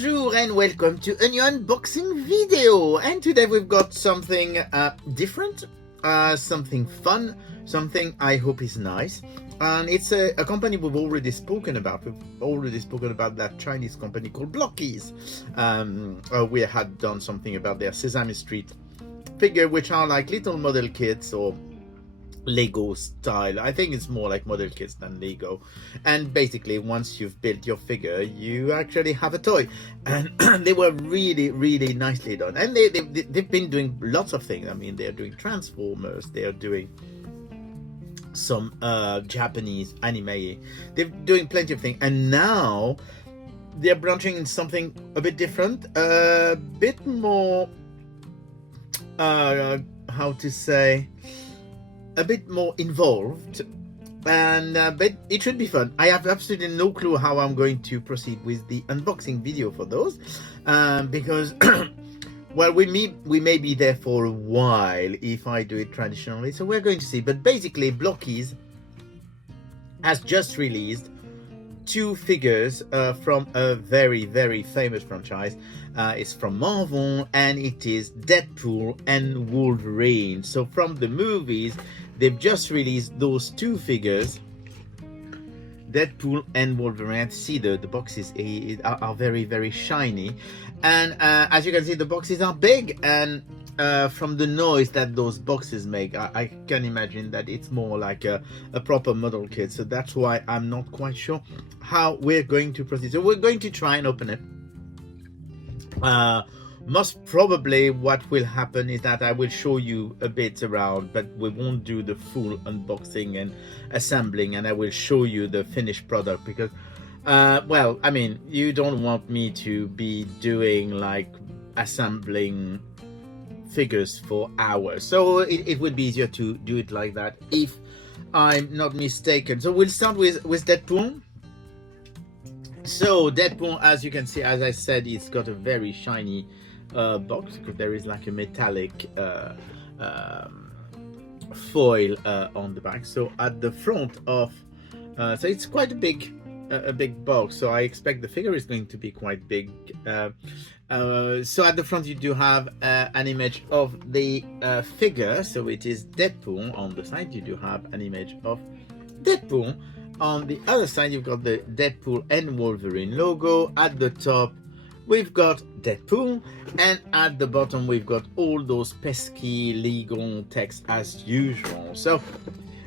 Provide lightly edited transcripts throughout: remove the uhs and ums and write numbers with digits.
Bonjour and welcome to a new unboxing video, and today we've got something different, something fun, something I hope is nice, and it's a company we've already spoken about. We've already spoken about that Chinese company called Blokees. We had done something about their Sesame Street figure, which are like little model kits or Lego style. I think it's more like model kits than Lego, and basically once you've built your figure you actually have a toy, and they were really nicely done, and they've been doing lots of things. I mean, they're doing Transformers, they're doing some Japanese anime, they're doing plenty of things, and now they're branching in something a bit different, a bit more how to say, a bit more involved, and but it should be fun. I have absolutely no clue how I'm going to proceed with the unboxing video for those, because well, we may be there for a while if I do it traditionally, so we're going to see. But basically, Blokees has just released two figures from a very famous franchise. It's from Marvel, and it is Deadpool and Wolverine. So from the movies, they've just released those two figures, Deadpool and Wolverine. See, the boxes are very shiny, and as you can see, the boxes are big, and from the noise that those boxes make, I can imagine that it's more like a proper model kit. So that's why I'm not quite sure how we're going to proceed. So we're going to try and open it. Most probably what will happen is that I will show you a bit around, but we won't do the full unboxing and assembling, and I will show you the finished product, because well, I mean, you don't want me to be doing like assembling figures for hours, so it would be easier to do it like that, if I'm not mistaken. So we'll start with Deadpool. So Deadpool, as you can see, as I said, it's got a very shiny box, because there is like a metallic foil on the back. So at the front of so it's quite a big box, so I expect the figure is going to be quite big. So at the front you do have an image of the figure, so it is Deadpool. On the side you do have an image of Deadpool. On the other side you've got the Deadpool and Wolverine logo. At the top we've got Deadpool, and at the bottom we've got all those pesky legal text as usual. So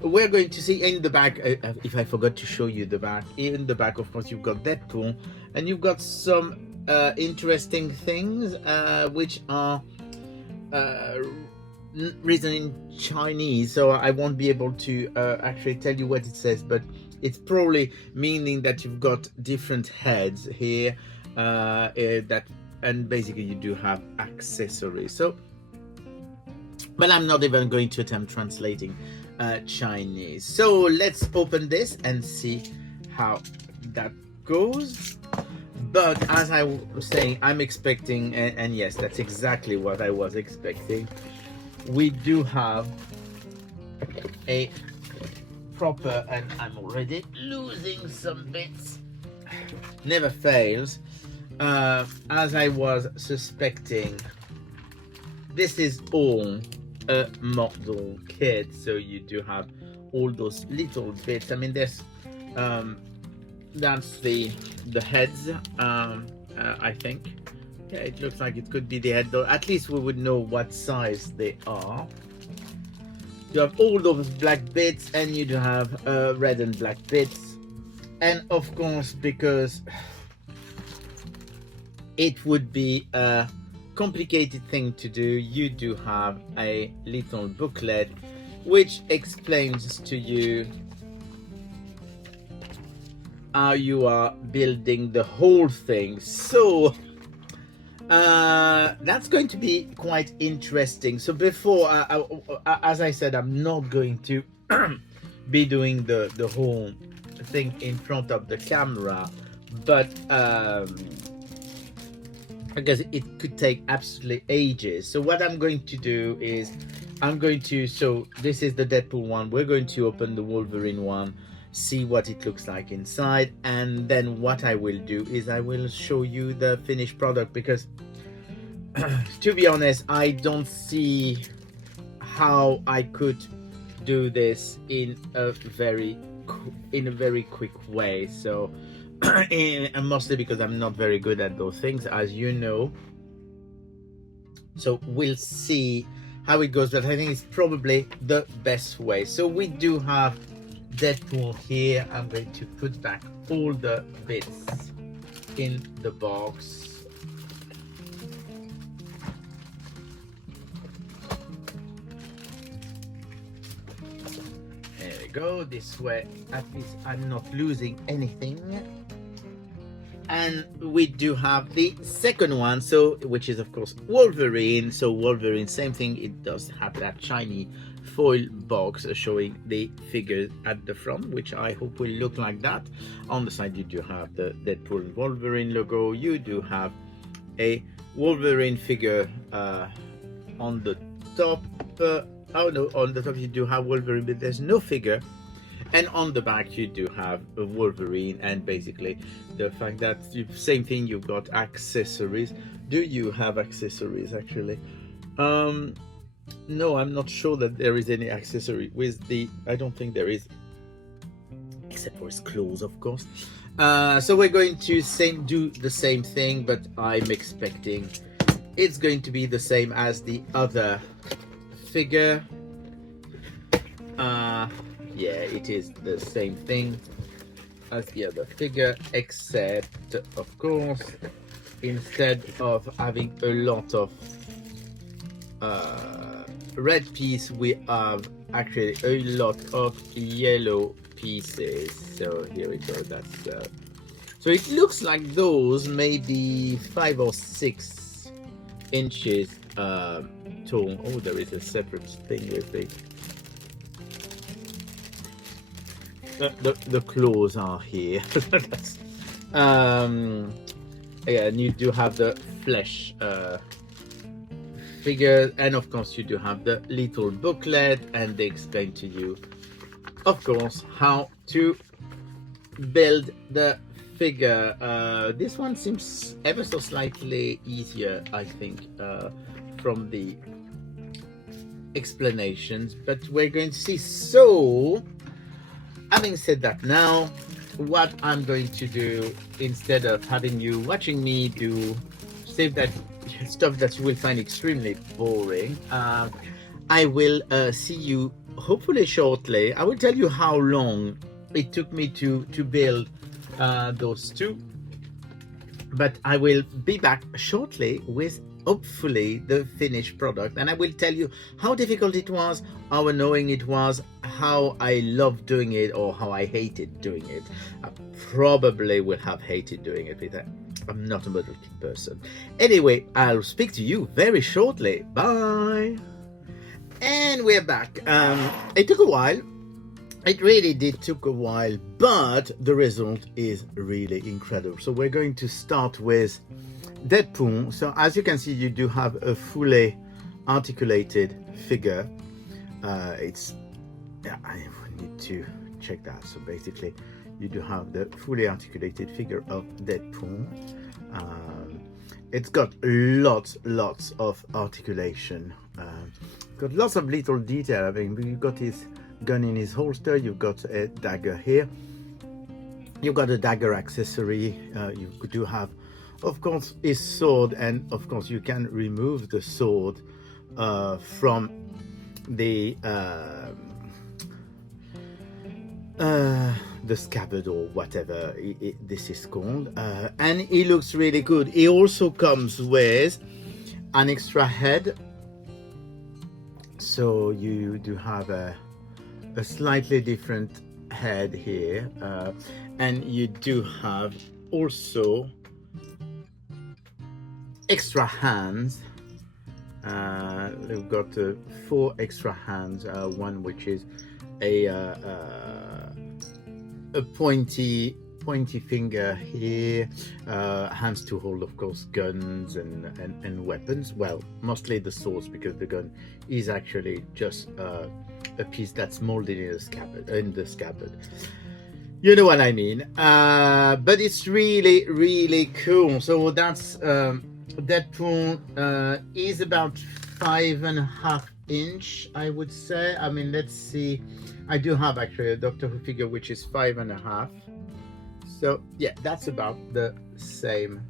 we're going to see in the back, if I forgot to show you the back, in the back of course you've got Deadpool, and you've got some interesting things which are written in Chinese, so I won't be able to actually tell you what it says, but it's probably meaning that you've got different heads here, and basically you do have accessories. So, but I'm not even going to attempt translating Chinese. So let's open this and see how that goes. But as I was saying, I'm expecting, and yes, that's exactly what I was expecting, we do have a proper, and I'm already losing some bits, never fails, as I was suspecting, this is all a model kit. So you do have all those little bits. I mean, there's that's the heads, I think. Yeah, it looks like it could be the head, though. At least we would know what size they are. You have all those black bits, and you do have red and black bits, and of course, because it would be a complicated thing to do, you do have a little booklet which explains to you how you are building the whole thing. So that's going to be quite interesting. So before, as I said, I'm not going to be doing the whole thing in front of the camera, but because it could take absolutely ages. So what I'm going to do is so this is the Deadpool one. We're going to open the Wolverine one, see what it looks like inside, and then what I will do is I will show you the finished product, because to be honest, I don't see how I could do this in a very quick way. So and mostly because I'm not very good at those things, as you know. So we'll see how it goes, but I think it's probably the best way. So we do have Deadpool here. I'm going to put back all the bits in the box. There we go. This way, at least I'm not losing anything. And we do have the second one, so which is of course Wolverine. So Wolverine, same thing, it does have that shiny foil box showing the figure at the front, which I hope will look like that. On the side you do have the Deadpool and Wolverine logo. You do have a Wolverine figure on the top. Oh no, on the top you do have Wolverine, but there's no figure. And on the back you do have a Wolverine, and basically the fact that same thing, you've got accessories. Do you have accessories actually? No, I'm not sure that there is any accessory with the, I don't think there is, except for his clothes of course. So we're going to do the same thing, but I'm expecting it's going to be the same as the other figure. Yeah, it is the same thing as the other figure, except of course instead of having a lot of red piece, we have actually a lot of yellow pieces. So here we go. That's so it looks like those maybe 5 or 6 inches tall. Oh, there is a separate thing with the claws are here. Yeah, and you do have the flesh figure, and of course you do have the little booklet, and they explain to you of course how to build the figure. This one seems ever so slightly easier, I think, from the explanations, but we're going to see. So having said that, now what I'm going to do, instead of having you watching me do that stuff that you will find extremely boring, I will see you hopefully shortly. I will tell you how long it took me to build those two, but I will be back shortly with hopefully the finished product, and I will tell you how difficult it was, how annoying it was, how I loved doing it, or how I hated doing it. I probably will have hated doing it because I'm not a model kit person. Anyway, I'll speak to you very shortly. Bye. And we're back. It took a while. It really did took a while, but the result is really incredible. So we're going to start with Deadpool. So as you can see, you do have a fully articulated figure. It's, yeah, I need to check that. So basically you do have the fully articulated figure of Deadpool. It's got lots of articulation, got lots of little detail. I mean, you've got his gun in his holster, you've got a dagger here, you've got a dagger accessory, you do have of course his sword, and of course you can remove the sword from the scabbard or whatever this is called, and he looks really good. He also comes with an extra head, so you do have a slightly different head here, and you do have also extra hands. We've got 4 extra hands, one which is a pointy finger here, hands to hold of course guns and weapons, well mostly the swords, because the gun is actually just a piece that's molded in the scabbard. You know what I mean. But it's really, really cool. So that's Deadpool is about 5.5 inch, I would say. I mean, let's see. I do have actually a Doctor Who figure which is 5.5. So yeah, that's about the same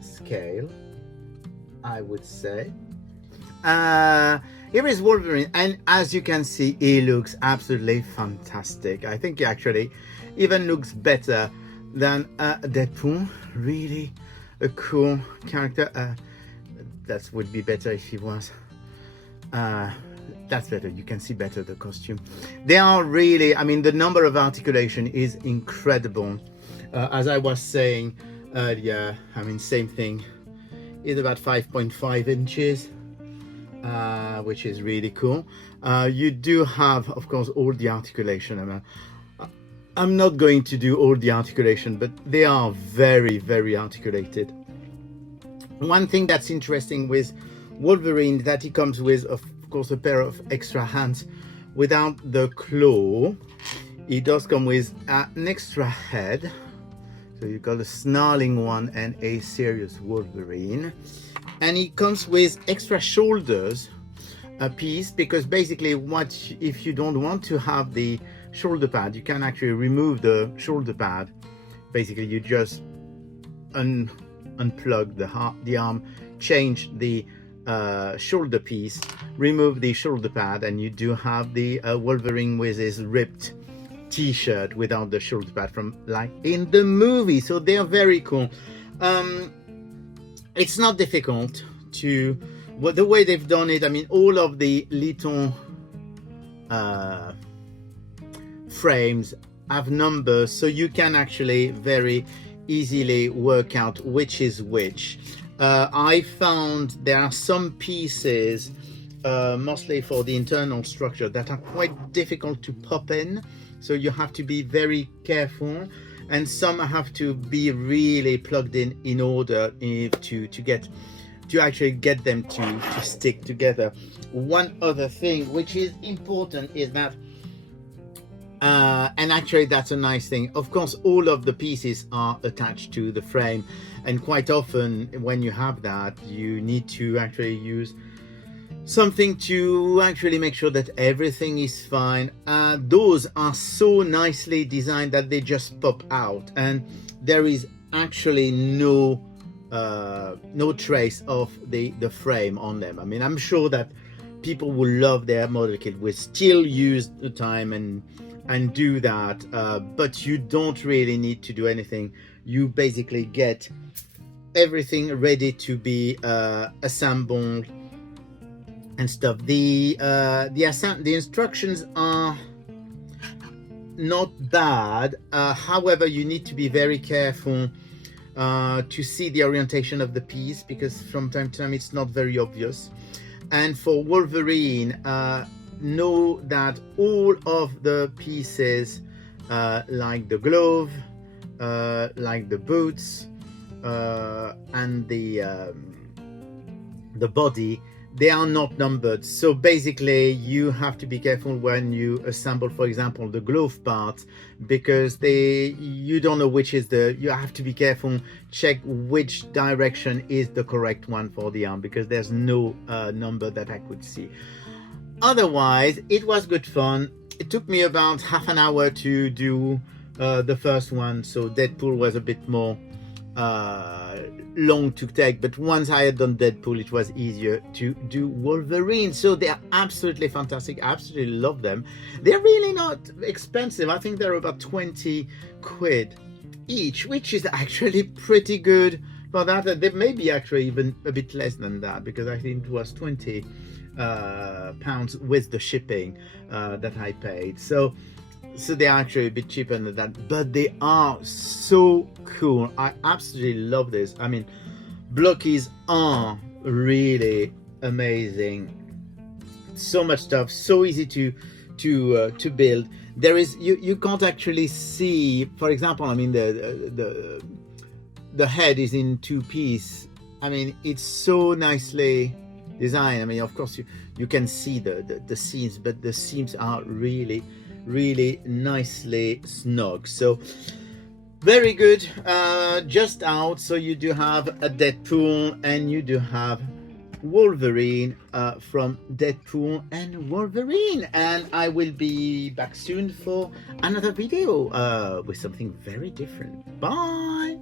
scale, I would say. Here is Wolverine, and as you can see, he looks absolutely fantastic. I think he actually even looks better than Deadpool. Really a cool character. That would be better if he was. That's better. You can see better the costume. They are really, I mean, the number of articulation is incredible. As I was saying earlier, I mean, same thing. It's about 5.5 inches. Which is really cool. You do have, of course, all the articulation. I'm not going to do all the articulation, but they are very, very articulated. One thing that's interesting with Wolverine that he comes with, of course, a pair of extra hands without the claw. He does come with an extra head. So you've got a snarling one and a serious Wolverine. And he comes with extra shoulders piece, because basically what if you don't want to have the shoulder pad, you can actually remove the shoulder pad. Basically you just unplug the arm, change the shoulder piece, remove the shoulder pad, and you do have the Wolverine with his ripped t-shirt without the shoulder pad, from like in the movie. So they are very cool. It's not difficult to, well, the way they've done it. I mean, all of the little frames have numbers, so you can actually very easily work out which is which. I found there are some pieces, mostly for the internal structure, that are quite difficult to pop in, so you have to be very careful. And some have to be really plugged in order to actually get them to stick together. One other thing which is important is that, and actually that's a nice thing, of course all of the pieces are attached to the frame, and quite often when you have that, you need to actually use something to actually make sure that everything is fine. Those are so nicely designed that they just pop out, and there is actually no trace of the frame on them. I mean, I'm sure that people who love their model kit will still use the time and do that, but you don't really need to do anything. You basically get everything ready to be assembled and stuff. The instructions are not bad. However, you need to be very careful to see the orientation of the piece, because from time to time it's not very obvious. And for Wolverine, know that all of the pieces, like the glove, like the boots, and the body, they are not numbered. So basically you have to be careful when you assemble, for example, the glove part, because you don't know which is you have to be careful, check which direction is the correct one for the arm, because there's no number that I could see. Otherwise it was good fun. It took me about half an hour to do the first one, so Deadpool was a bit more long to take, but once I had done Deadpool it was easier to do Wolverine. So they are absolutely fantastic. I absolutely love them. They're really not expensive. I think they're about 20 quid each, which is actually pretty good for that. They may be actually even a bit less than that, because I think it was 20 pounds with the shipping that I paid. So they're actually a bit cheaper than that, but they are so cool. I absolutely love this. I mean, Blokees are really amazing. So much stuff, so easy to build. There is, you can't actually see, for example, I mean, the head is in two pieces. I mean, it's so nicely designed. I mean, of course you can see the seams, but the seams are really really nicely snug. So very good. Just out. So you do have a Deadpool and you do have Wolverine from Deadpool and Wolverine, and I will be back soon for another video with something very different. Bye.